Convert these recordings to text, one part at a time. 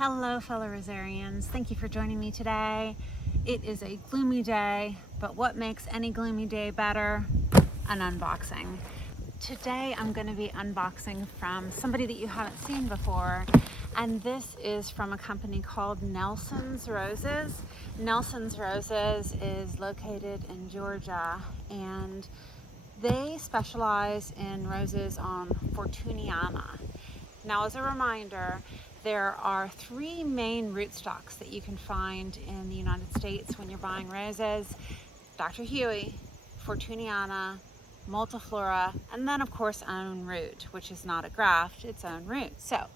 Hello fellow Rosarians, thank you for joining me today. It is a gloomy day, but what makes any gloomy day better? An unboxing. Today I'm going to be unboxing from somebody that you haven't seen before, and this is from a company called Nelson's Roses. Nelson's Roses is located in Georgia, and they specialize in roses on Fortuniana. Now, as a reminder, there are three main rootstocks that you can find in the United States when you're buying roses: Dr. Huey, Fortuniana, Multiflora, and then of course own root, which is not a graft, it's own root. So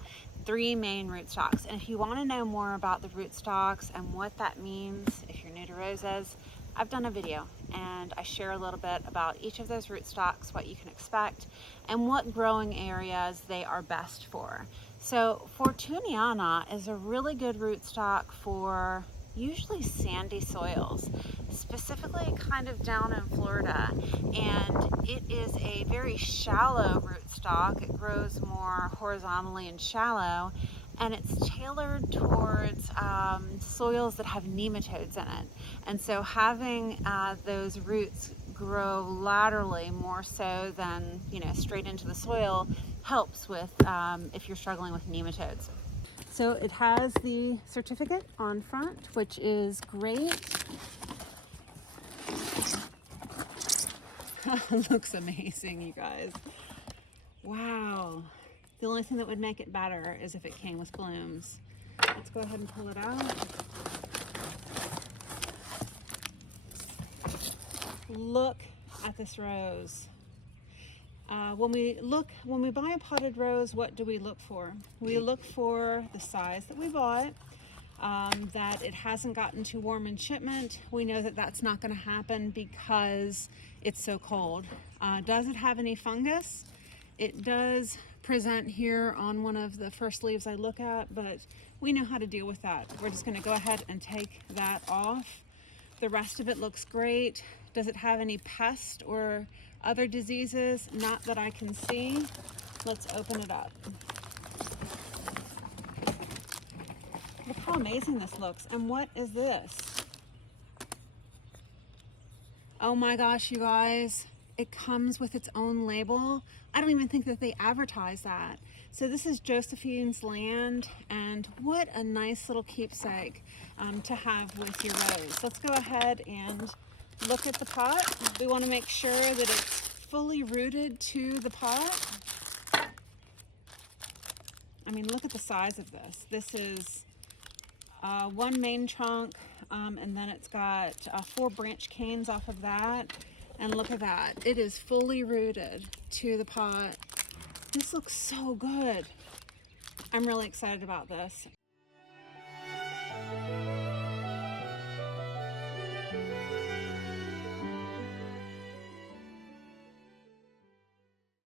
three main rootstocks. And if you want to know more about the rootstocks and what that means if you're new to roses, I've done a video and I share a little bit about each of those rootstocks, what you can expect, and what growing areas they are best for. So Fortuniana is a really good rootstock for usually sandy soils, specifically kind of down in Florida, and it is a very shallow rootstock. It grows more horizontally and shallow, and it's tailored towards soils that have nematodes in it. And so having those roots grow laterally more so than, straight into the soil helps with if you're struggling with nematodes. So it has the certificate on front, which is great. It looks amazing, you guys. Wow. The only thing that would make it better is if it came with blooms. Let's go ahead and pull it out. Look at this rose. When we buy a potted rose, what do we look for? We look for the size that we bought, that it hasn't gotten too warm in shipment. We know that that's not going to happen because it's so cold. Does it have any fungus? It does present here on one of the first leaves I look at, but we know how to deal with that. We're just going to go ahead and take that off. The rest of it looks great. Does it have any pest or other diseases? Not that I can see. Let's open it up. Look how amazing this looks. And what is this? Oh my gosh, you guys. It comes with its own label. I don't even think that they advertise that. So this is Josephine's Land, and what a nice little keepsake to have with your rose. Let's go ahead and look at the pot. We want to make sure that it's fully rooted to the pot. I mean, look at the size of this. This is one main trunk, and then it's got 4 branch canes off of that. And look at that. It is fully rooted to the pot. This looks so good. I'm really excited about this.